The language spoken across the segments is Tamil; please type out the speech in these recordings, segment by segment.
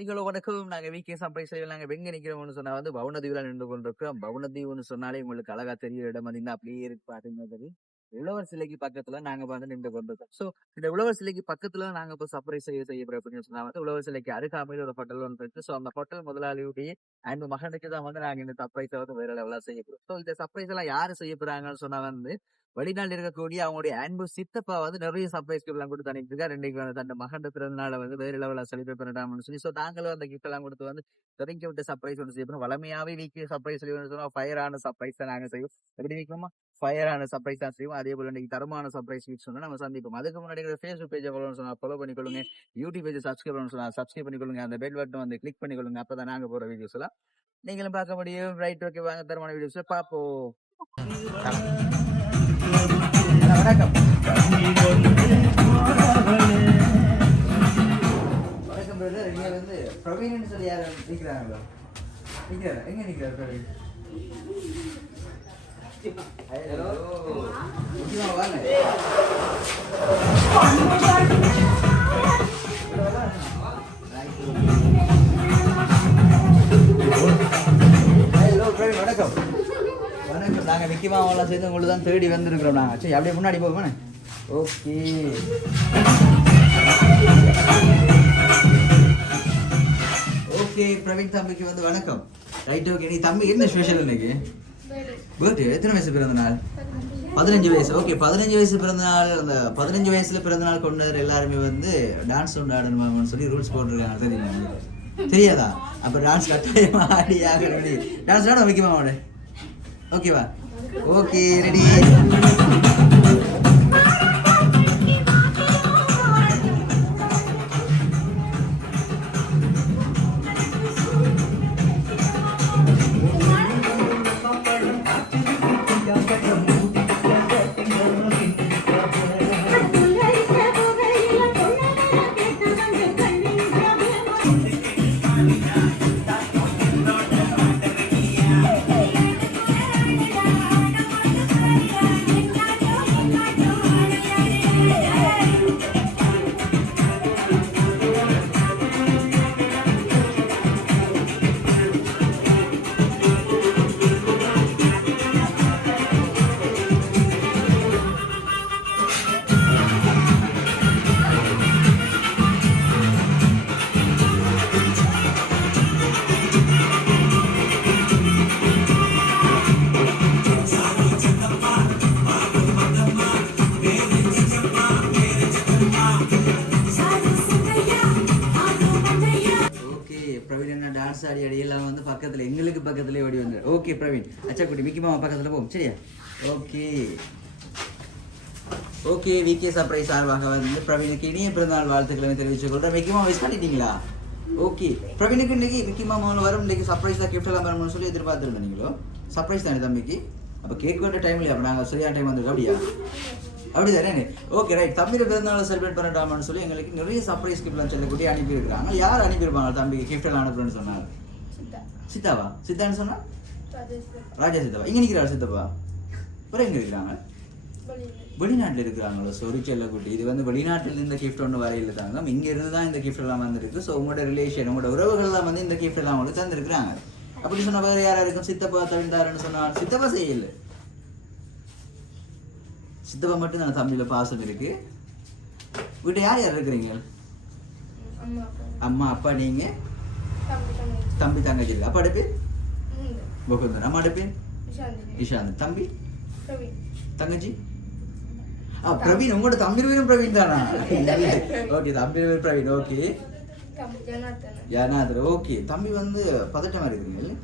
ஹாய்களோ வணக்கம். நாங்க விகே சர்ப்ரைஸ் நாங்க வெங்க நிக்கிறோம்னு சொன்னா வந்து பவுனதீவுல நின்று கொண்டிருக்கிறோம். பவுனதீவுன்னு சொன்னாலே உங்களுக்கு அழகா தெரியும் இடம் வந்து அப்படியே இருக்கு பாத்தீங்கன்னா உழவர் சிலைக்கு பக்கத்துல நாங்க வந்து நின்று கொண்டிருக்கோம். சோ இந்த உழவர் சிலைக்கு பக்கத்துல நாங்க இப்போ சர்ப்ரைஸ் செய்யப்படுறோம் சொன்னா வந்து உழவர் சிலைக்கு அருகாமையில் ஒரு ஹோட்டல் ஒன்று இருக்கு. சோ அந்த ஹோட்டல் முதலாளியுடைய அண்ட் மகனுக்கு தான் வந்து நாங்க இந்த சர்ப்ரைஸை வந்து வேற லெவலா செய்யப்படுறோம். சோ இந்த சர்ப்ரைஸ் எல்லாம் யாரு செய்ய போறாங்கன்னு சொன்னா வந்து வெளிநாட்டில் இருக்கக்கூடிய அவங்களுடைய அன்பு சித்தப்பா வந்து நிறைய சர்ப்ரைஸ் கிஃப்ட் எல்லாம் கொடுத்து அனுப்பியிருக்காரு. இன்னைக்கு வந்து தன் மகன் பிறந்தநாளை வந்து வேற லெவலில் செலிப்ரேட் பண்ணிட்டாங்கன்னு சொல்லி ஸோ நாங்களும் அந்த கிஃப்ட் எல்லாம் கொடுத்து வந்து தொடங்கி விட்டு சர்ப்ரைஸ் ஒன்று செய்யணும். வளமையாவே வீக்கு சர்ப்ரைஸ் சொன்னா ஃபயரான சர்ப்ரைஸ் தான் நாங்கள் செய்வோம். எப்படி வைக்கணுமா ஃபயரான சர்ப்ரைஸ் தான் செய்வோம். அதே போல இன்னைக்கு தரமான சர்ப்ரைஸ் வீட் சொன்னா நம்ம சந்திப்போம். அதுக்கு முன்னாடி ஃபேஸ்புக் பேஜை ஃபாலோ பண்ணிக்கொள்ளுங்க. யூடியூப் பேஜை சப்ஸ்கிரைப் பண்ணணும் சொன்னா சப்ஸ்கிரைப் பண்ணிக்கொள்ளுங்க. அந்த பெல் பட்டன் வந்து கிளிக் பண்ணிக்கொள்ளுங்க. அப்பதான் நாங்க போற வீடியோஸ் எல்லாம் நீங்களும் பார்க்க முடியும். ரைட், ஓகே, வாங்க தரமான வீடியோஸ் பார்ப்போம். வணக்கம் வணக்கம் பிரதர். இங்க வந்து பிரவீன் சொல்லி யார் நிக்கிறாங்களோ? நிக்கிறாரா? எங்க நிக்கிறார் பிரவீன்? ஹலோ, முக்கியமா வாங்க. ஹலோ பிரவீன், வணக்கம். வணக்கம். நாங்க விக்கிமாவெல்லாம் சேர்ந்து உங்களுக்கு தான் தேடி வந்திருக்கிறோம். நாங்க சரி அப்படியே முன்னாடி போவோம். Okay, okay. பிரவீன் தம்பிக்கு வந்து வணக்கம். Right, okay. நீ தம்பி என்ன ஸ்பெஷல் இன்னைக்கு? பர்த்டே. எத்தனை வயசு பிறந்த நாள்? 15 வயசு. ஓகே, 15 வயசு பிறந்த நாள். அந்த 15 வயசுல பிறந்த நாள் கொண்டவர் எல்லாருமே வந்து டான்ஸ் ஒன்று ஆடணுமான்னு சொல்லி ரூல்ஸ் போட்டிருக்காங்க. தெரியுமா? தெரியாதா? அப்ப டான்ஸ் கட்டாயமா ஆடி ஆக ரெடி. டான்ஸ் ஆட வைக்குமா அவனு? ஓகேவா? Okay, ready. டான்ஸ் ஆடி அடியெல்லாம் வந்து பக்கத்தில் எங்களுக்கு பக்கத்துலேயே ஓடி வந்து. ஓகே பிரவீன், அச்சாக்குட்டி விக்கி மாமா பக்கத்தில் போவோம். சரியா? Okay, okay. விகே சர்ப்ரைஸ் சார்பாக வந்து பிரவீனுக்கு இனிய பிறந்தநாள் வாழ்த்துக்களை தெரிவித்துக் கொள்கிறேன். விக்கி மாமா விஷ் பண்ணிட்டீங்களா? ஓகே. பிரவீனுக்கு இன்னைக்கு விக்கி மாமாவில் வரும் இன்னைக்கு சர்ப்ரைஸாக கிஃப்ட் எல்லாம் வரணும்னு சொல்லி எதிர்பார்த்துருந்தேன். நீங்களோ சர்ப்ரைஸ் தானே தம்பிக்கு? அப்போ கேக் வெட்ட டைம் இல்லையா? அப்போ நாங்கள் சரியான டைம் வந்துருக்கோம். அப்படியா? அப்படி தானே? Okay, right. தம்பியோட பிறந்தநாளை செலிப்ரேட் பண்ணிட்டாமன்னு சொல்லி எங்களுக்கு நிறைய சர்ப்ரைஸ் கிஃப்ட்லாம் சொல்லக்கூடிய அனுப்பியிருக்கிறாங்க. யார் அனுப்பியிருப்பாங்க தம்பிக்கு கிஃப்ட் எல்லாம் அனுப்புறேன்னு சொன்னாங்க? சித்தாவா? சித்தான்னு சொன்னா ராஜா சித்தாவா? இங்க நிக்கிறாரு சித்தப்பா. அப்புறம் எங்க இருக்கிறாங்க? வெளிநாட்டில் இருக்கிறாங்களோ? சொரி செல்லக்குட்டி. இது வந்து வெளிநாட்டில் இந்த கிஃப்ட் ஒன்று வரையில் தாங்க. இங்க இருந்து தான் இந்த கிஃப்ட் எல்லாம் வந்திருக்கு. ஸோ உங்களோட ரிலேஷன் உங்களோட உறவுகள்லாம் வந்து இந்த கிஃப்ட் எல்லாம் உங்களுக்கு தந்துருக்குறாங்க. அப்படி சொன்ன வேறு யாரா இருக்கும்? சித்தப்பா தவிர்த்தாருன்னு சொன்னால் சித்தப்பா செய்யல. சித்தப்பா மட்டும் தான் தம்பியில பாசம் இருக்கு. வீட்டை யார் யார் இருக்கிறீங்க? அம்மா, அப்பா, நீங்க, தம்பி, தங்கச்சி. அப்பா அடுப்பு முகுந்தன். அம்மா அடுப்பு இஷாந்த். தம்பி, தங்கச்சி பிரவீன். உங்களோட தம்பி பேரும் பிரவீன் தானா? ஓகே, தம்பி பேர் பிரவீன். ஓகே, ஜனாதர். ஓகே, தம்பி வந்து பதட்டமா இருக்கிறீங்க.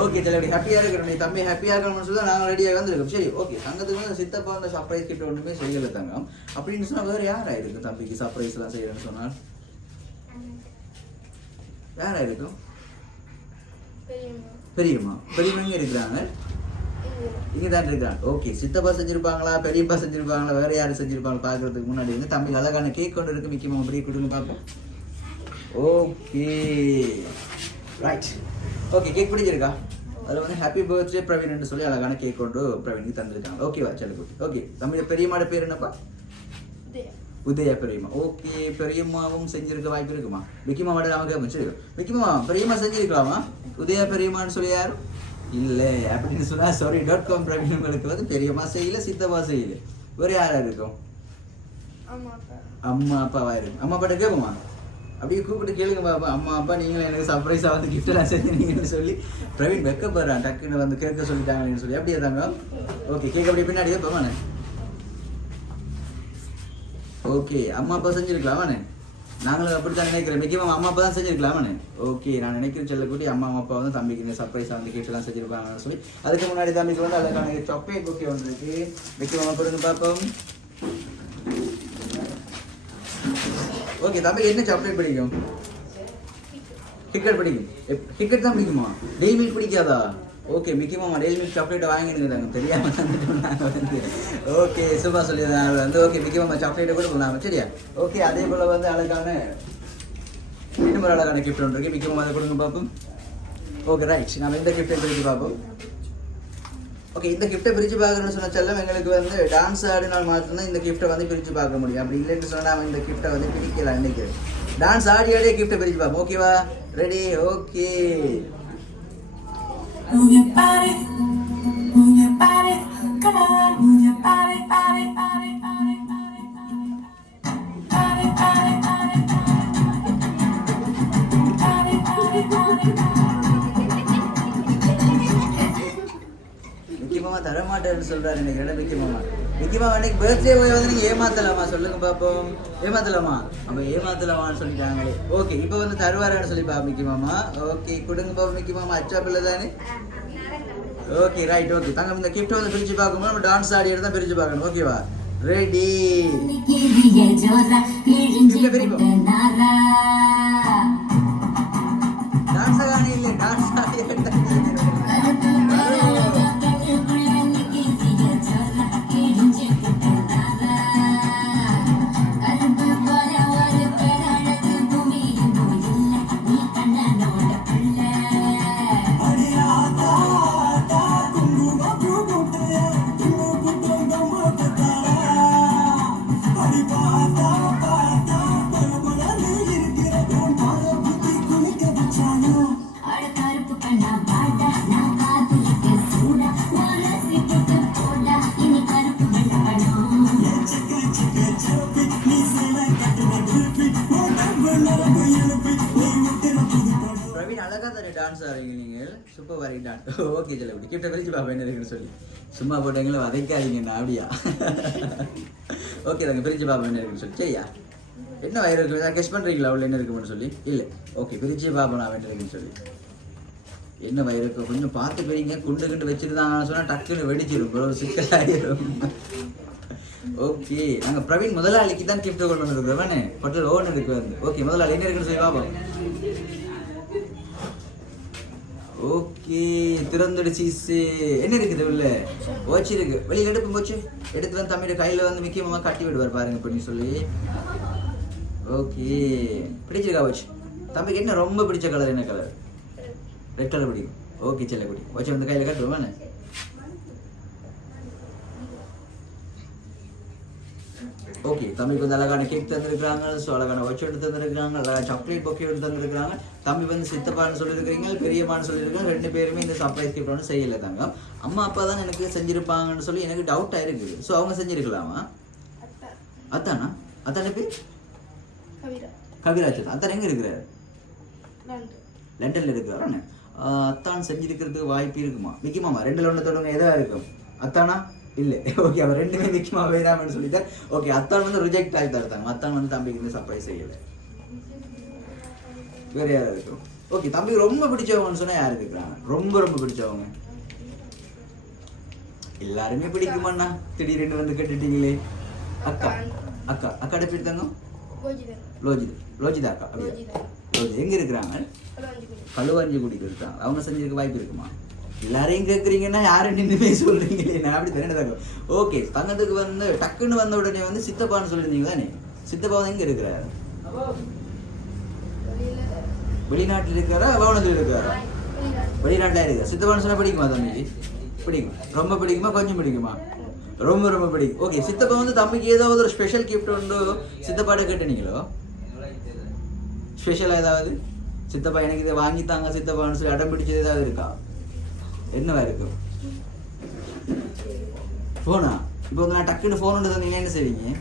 ஓகே, சரி. அப்படி ஹாப்பியா இருக்கிறோம். நீ தம்பி ஹாப்பியா இருக்கணும்னு சொல்லி நாங்கள் ரெடியாக வந்துருக்கோம். சரி, ஓகே. தங்கத்துக்கு வந்து சித்தப்பா வந்து சர்ப்ரைஸ் கிட்ட ஒன்றுமே செய்யலை தங்கம். அப்படின்னு சொன்னா வேறு யாரா இருக்கும் தம்பிக்கு சர்ப்ரைஸ் எல்லாம் செய்யறேன்னு சொன்னால்? யாரா இருக்கும்? பெரியம்மா. பெரியம்மா எங்க இருக்கிறாங்க? இங்கதான் இருக்கிறாங்க. ஓகே, சித்தப்பா செஞ்சிருப்பாங்களா, பெரியப்பா செஞ்சிருப்பாங்களா, வேற யாரும் செஞ்சிருப்பாங்க பாக்குறதுக்கு முன்னாடி வந்து தம்பி அழகான கேக் கொண்டு இருக்கு. முக்கியமாக பெரிய கொடுங்க பார்ப்போம். Okay, right. ஓகே, கேக் பிடிச்சிருக்கா? அதில் வந்து ஹாப்பி பர்த்டே பிரவீன் சொல்லி அழகான கேக் கொண்டு பிரவீனுக்கு தந்துருக்காங்க. ஓகேவா? செல்லக்குட்டி. ஓகே, தம்பி பெரியம்மாட பேர் என்னப்பா? உதயா பெரியம்மா. ஓகே, பெரியம்மாவும் செஞ்சிருக்க வாய்ப்பு இருக்குமா? விக்கிமா மட்டும் நமக்கு அமைச்சிருக்கோம். விக்கிமா பெரியம்மா செஞ்சிருக்கலாமா? உதயா பெரியம்மான்னு சொல்லி யாரும் இல்லை அப்படின்னு சொன்னா சாரி .com பிரவீன் உங்களுக்கு வந்து பெரியம்மா செய்யல, சித்தப்பா செய்யல, வேறு யாரா இருக்கும்? அம்மா அப்பாவா இருக்கும். அம்மா அப்பாட்ட கேட்போமா? அப்படியே கூப்பிட்டு கேளுங்க பாப்பா, அம்மா அப்பா நீங்களும் எனக்கு சர்ப்ரைஸாக வந்து கிஃப்டெல்லாம் செஞ்சீங்கன்னு சொல்லி பிரவீன் வெக்கப்படுறான். டக்குன்னு வந்து கேட்க சொல்லிட்டாங்கன்னு சொல்லி. அப்படியே தாங்க. ஓகே, கேட்க அப்படியே பின்னாடியே போவானே. ஓகே, அம்மா அப்பா செஞ்சிருக்கலாமாண்ணே? நாங்களும் அப்படித்தான் நினைக்கிறேன். முக்கியமாக அம்மா அப்பா தான் செஞ்சிருக்கலாமாண்ணே? ஓகே, நான் நினைக்கிறேன் செல்லக்கூட்டி அம்மா அப்பா வந்து தம்பிக்கு இந்த சர்ப்ரைஸாக வந்து கிஃப்ட்லாம் செஞ்சிருப்பாங்கன்னு சொல்லி. அதுக்கு முன்னாடி தம்பிக்கு வந்து அதுக்கான சாக்லேட் புக்கே வந்துருக்கு. முக்கியமாக கொடுங்க பார்ப்போம். ஓகே, தம்பி என்ன சாக்லேட் பிடிக்கும்? கிட்கட் பிடிக்கும். கிட்கட் தான் பிடிக்குமா? டெய்லி மில்க் பிடிக்காதா? ஓகே, முக்கியமாக டெய்லி மில்க் சாக்லேட் வாங்கினுங்கிறாங்க தெரியாமல் வந்து. ஓகே, சூப்பராக சொல்லியிருந்தாங்க வந்து. ஓகே, முக்கியமாக சாக்லேட்டை கூட கொடுக்கலாம் சரியா? ஓகே, அதே போல் வந்து அழகான இன்னும் ஒரு அழகான கிஃப்ட் ஒன்று இருக்குது. முக்கியமாக அதை கொடுங்க பார்ப்போம். ஓகே ரைட், நம்ம இந்த கிஃப்ட்டை பிரித்து பார்ப்போம். ஓகே, இந்த கிஃப்ட்டை பிரித்து பார்க்கணும்னு சொன்ன செல்லம் எங்களுக்கு வந்து டான்ஸ் ஆடினால் மட்டும்தான் இந்த கிஃப்ட்டை வந்து பிரித்து பார்க்க முடியும். அப்படி இல்லைன்னு சொன்னால் நம்ம இந்த கிஃப்ட்டை வந்து பிரிக்கலாம். இன்னைக்கு டான்ஸ் ஆடி ஆடியே கிஃப்ட்டை பிரித்து பார்ப்போம். ஓகேவா? Ready? Okay. Move your body, move your body, come on, move your body, body, body, body, body, body, body, body, body, body, body, body. Vicky மாமா தரமாட்டேன்னு சொல்றாரு இன்னைக்கு. என்ன விக்கி மாமா? விக்கி மாமா இன்னைக்கு பர்த்டே போய் வந்து நீங்க ஏமாத்தலாமா? சொல்லுங்க பாப்போம். ஏமாத்தலாமா? அப்ப ஏமாத்தலாமான்னு சொல்லிட்டாங்களே. ஓகே, இப்போ வந்து தருவாரான்னு சொல்லி பா விக்கி மாமா. ஓகே, கொடுங்க பாப்போம் விக்கி மாமா. அச்சா பிள்ளை தானே? Okay right. ஓகே, தங்க இந்த கிஃப்ட் வந்து பிரிச்சு பார்க்கும்போது நம்ம டான்ஸ் ஆடி தான் பிரிச்சு பார்க்கணும். ஓகேவா? ரெடி? டான்ஸ் ஆடி இல்லை, டான்ஸ் ஆடி டான்ஸ் ஆடுறீங்க நீங்கள். சூப்பர் வரை டான்ஸ். ஓகே சொல்ல அப்படி கிஃப்ட்டை பிரிச்சு பாப்பா என்ன இருக்குன்னு சொல்லி. சும்மா போட்டவங்கள வதைக்காதீங்கண்ணா அப்படியா? ஓகே, நாங்கள் பிரிச்சு பாப்பா என்ன இருக்குன்னு சொல்லி. சரியா? என்ன வயிறு இருக்கு கெஸ் பண்ணுறீங்களா அவ்வளோ என்ன இருக்குன்னு சொல்லி? இல்லை. ஓகே, பிரிச்சு பாப்பா நான் என்ன இருக்குன்னு சொல்லி. என்ன வயிறு இருக்கு கொஞ்சம் பார்த்து போறீங்க. குண்டு குண்டு வச்சுருந்தாங்கன்னு சொன்னால் டக்குன்னு வெடிச்சிடும் ப்ரோ, சிக்கலாயிரும். ஓகே, நாங்கள் பிரவீன் முதலாளிக்கு தான் கிஃப்ட் கொண்டு வந்துருக்குறோம். ஹோட்டல் ஓன் இருக்கு வந்து. ஓகே, முதலாளி என்ன இருக்குன்னு சொல்லி பாப்போம். ஓகே, திறந்துடுச்சு. என்ன இருக்குது உள்ள? வாட்ச் இருக்கு. வெளியில் எடுப்பு போச்சு. எடுத்து வந்து தம்பியோட கையில் வந்து முக்கியமாக கட்டி விடுவார் பாருங்க பண்ணி சொல்லி. ஓகே, பிடிச்சிருக்கா வாட்ச்? தம்பிக்கு என்ன ரொம்ப பிடிச்ச கலர்? என்ன கலர்? ரெட் கலர் பிடிக்கும். ஓகே செல்லக்குடி, வாட்ச் வந்து கையில் கட்டுவோம். ஓகே, தம்பிக்கு வந்து அழகான கேக் தந்துருக்காங்க. ஸோ அழகான வாட்ச் எடுத்து தந்துருக்காங்க. அழகான சாக்லேட் பொக்கே எடுத்து தந்துருக்காங்க. தம்பி வந்து சித்தப்பான்னு சொல்லியிருக்கிறீங்க, பெரியம்மான்னு சொல்லியிருக்காங்க. ரெண்டு பேருமே இந்த சர்ப்ரைஸ் கிஃப்ட் ஒன்று செய்யலை தாங்க. அம்மா அப்பா தான் எனக்கு செஞ்சுருப்பாங்கன்னு சொல்லி எனக்கு டவுட்டாக இருக்குது. ஸோ அவங்க செஞ்சுருக்கலாமா? அத்தானா? அத்தான பேர் கவிராஜ். அத்தான் எங்கே இருக்கிறாரு? லண்டனில் இருக்கிறாரு. அத்தான் செஞ்சிருக்கிறதுக்கு வாய்ப்பு இருக்குமா? விக்கிமாமா ரெண்டுல ஒன்று தொடங்க எதாக இருக்கும்? அத்தானா? இல்லை. ஓகே, அவர் ரெண்டுமே விக்கிமா வேணாம்னு சொல்லிட்டார். ஓகே, அத்தான் வந்து ரிஜெக்ட் ஆகி தருத்தாங்க. அத்தான் வந்து தம்பிக்கு வந்து சர்ப்ரைஸ் செய்யலை. வேற யாரும் இருக்கும்? ஓகே, தம்பிக்கு ரொம்ப பிடிச்சவங்கன்னு சொன்னா யாரு இருக்கிறாங்க? ரொம்ப ரொம்ப பிடிச்சவங்க எல்லாருமே பிடிக்குமாண்ணா? திடீர்னு வந்து கேட்டுட்டீங்களே. அக்கா அக்கா அக்காட பேர் தாங்க லோஜிதா. லோஜிதா அக்கா அப்படியா? லோஜிதா எங்க இருக்கிறாங்க? களுவாஞ்சிக்குடிக்கு இருக்காங்க. அவங்க செஞ்சிருக்க வாய்ப்பு இருக்குமா? எல்லாரையும் கேட்குறீங்கன்னா யாரும் நின்றுமே சொல்றீங்களே, நான் அப்படி தானே. ஓகே, தங்கத்துக்கு வந்து டக்குன்னு வந்த உடனே வந்து சித்தப்பான்னு சொல்லியிருந்தீங்க தானே? சித்தப்பா எங்க இருக்கிறாரு? வெளிநாட்டில் இருக்கிறாரா பவனத்தில் இருக்கிறாரா? வெளிநாட்டில் இருக்கிற. சித்தப்பான்னு சொன்னா பிடிக்குமா தம்பிக்கு? பிடிக்கும். ரொம்ப பிடிக்குமா கொஞ்சம் பிடிக்குமா? ரொம்ப ரொம்ப பிடிக்கும். ஓகே, சித்தப்பா வந்து தம்பிக்கு ஏதாவது ஒரு ஸ்பெஷல் கிஃப்ட் உண்டு சித்தப்பாட்ட கேட்டீங்களோ? ஸ்பெஷலா ஏதாவது சித்தப்பா எனக்கு இதை வாங்கித்தாங்க சித்தப்பான்னு சொல்லி அடம் பிடிச்சது ஏதாவது இருக்கா? என்னவா இருக்கும்? போனா இப்போ வந்து நான் டக்குன்னு ஃபோன் ஒன்று தந்தீங்க என்ன செய்வீங்க?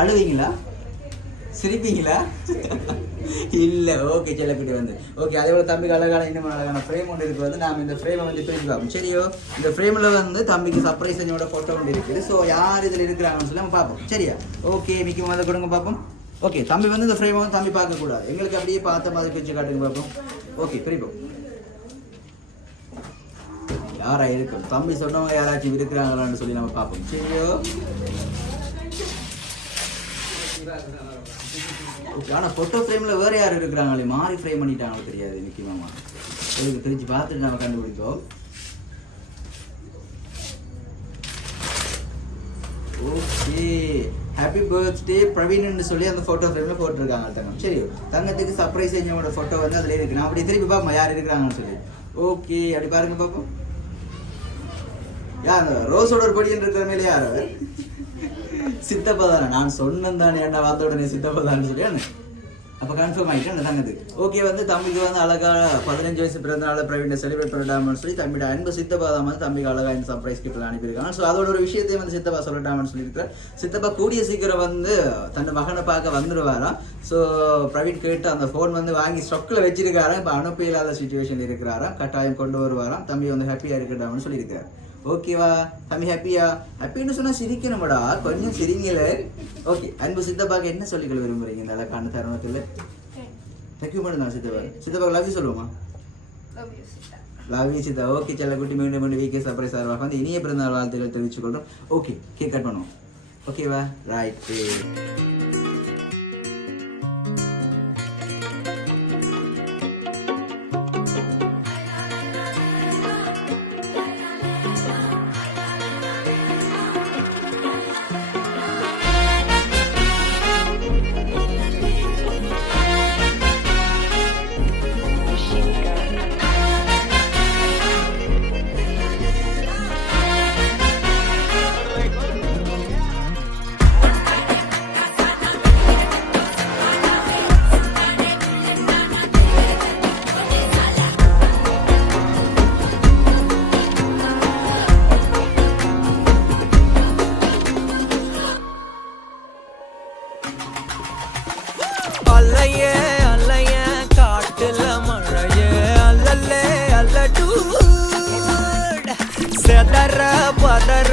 அழுவீங்களா? சிரிப்பீங்களா? இல்லை. ஓகே செல்லக்குட்டி வந்து ஓகே. அதே போல் தம்பிக்கு அழகான இன்னும் அழகான ஃப்ரேம் ஒன்று இருக்குது. வந்து நாம் இந்த ஃப்ரேமை வந்து பிரிச்சு பார்ப்போம். சரியோ? இந்த ஃப்ரேமில் வந்து தம்பிக்கு சர்ப்ரைஸ் என்னோட ஃபோட்டோ ஒன்று இருக்குது. ஸோ யார் இதில் இருக்கிறாங்கன்னு சொல்லி நம்ம பார்ப்போம். சரியா? ஓகே, மிக்கி முதல்ல கொடுங்க பார்ப்போம். ஓகே, தம்பி வந்து இந்த ஃப்ரேமை வந்து தம்பி பார்க்கக்கூடாது, எங்களுக்கு அப்படியே பார்த்த மாதிரி பிரிச்சு காட்டுங்க பார்ப்போம். ஓகே, பிரிப்போம். யாரா இருக்கும்? தம்பி சொன்னவங்க யாராச்சும் இருக்கிறாங்களான்னு சொல்லி நம்ம பார்ப்போம். சரியோ? ஓகே, ஆனால் ஃபோட்டோ ஃப்ரேமில் வேறு யார் இருக்கிறாங்களே மாறி ஃப்ரேம் பண்ணிட்டாங்களோ தெரியாது மிக்கி மாமா. அதுக்கு பிரித்து பார்த்துட்டு நம்ம கண்டுபிடிப்போம். ஓகே, ஹாப்பி பர்த்டே பிரவீன்னு சொல்லி அந்த ஃபோட்டோ ஃப்ரேமில் போட்டிருக்காங்க தங்கம். சரி, தங்கத்துக்கு சர்ப்ரைஸ் செஞ்சவங்களோட ஃபோட்டோ வந்து அதில் இருக்குது. நான் அப்படி திருப்பி பார்ப்போம் யார் இருக்கிறாங்கன்னு சொல்லி. ஓகே, அப்படி பாருங்க பார்ப்போம். யார் அந்த ரோஸோட ஒரு பொடியன் இருக்கிற மேலே யார்? சித்தப்பா தானே. நான் சொன்னேன் தானே என்ன பார்த்த உடனே சித்தப்பா தானே சொல்லி அப்போ கன்ஃபார்ம் ஆகிட்டேன் தங்கத்துக்கு. ஓகே, வந்து தம்பிக்கு வந்து அழகா 15 வயசு பிறந்தனால பிரவீனை செலிப்ரேட் பண்ணிட்டாமன்னு சொல்லி தம்பியோட அன்பு சித்தப்பா தான் வந்து தம்பிக்கு அழகா இந்த சர்ப்ரைஸ் கிஃப்ட் அனுப்பியிருக்காங்க. ஸோ அதோட ஒரு விஷயத்தையும் வந்து சித்தப்பா சொல்லட்டாமன்னு சொல்லியிருக்காரு. சித்தப்பா கூடிய சீக்கிரம் வந்து தன் மகனை பார்க்க வந்துடுவாராம். ஸோ பிரவீன் கேட்டு அந்த ஃபோன் வந்து வாங்கி ஸ்டொக்கில் வச்சிருக்காராம். இப்போ அனுப்ப இல்லாத சுச்சுவேஷன் இருக்கிறாராம். கட்டாயம் கொண்டு வருவாராம். தம்பி வந்து ஹாப்பியாக இருக்கட்டாம்னு சொல்லியிருக்காரு. ஓகேவா தம்பி? ஹாப்பியா? ஹாப்பின்னு சொன்னா சிரிக்கணும்டா, கொஞ்சம் சிரிங்கல. ஓகே, அன்பு சித்தப்பாக்கு என்ன சொல்லிக்கொள்ள விரும்புறீங்க இந்த அழகான தருணத்தில்? தேங்க்யூ பண்ணுங்க சித்தப்பா. சித்தப்பாக்கு லவ் யூ சொல்லுவோமா? Love you Siddha. ஓகே செல்லக்குட்டி, மீண்டும் மீண்டும் வீக்கே சர்ப்ரைஸ் சார்பாக வந்து இனிய பிறந்தநாள் வாழ்த்துக்கள் தெரிவித்துக் கொள்றோம். ஓகே, கேக் கட் பண்ணுவோம். ஓகேவா? ரைட். அல்லையே அல்லைய காட்டுல மழையே அல்லல்லே அல்ல செதற பதற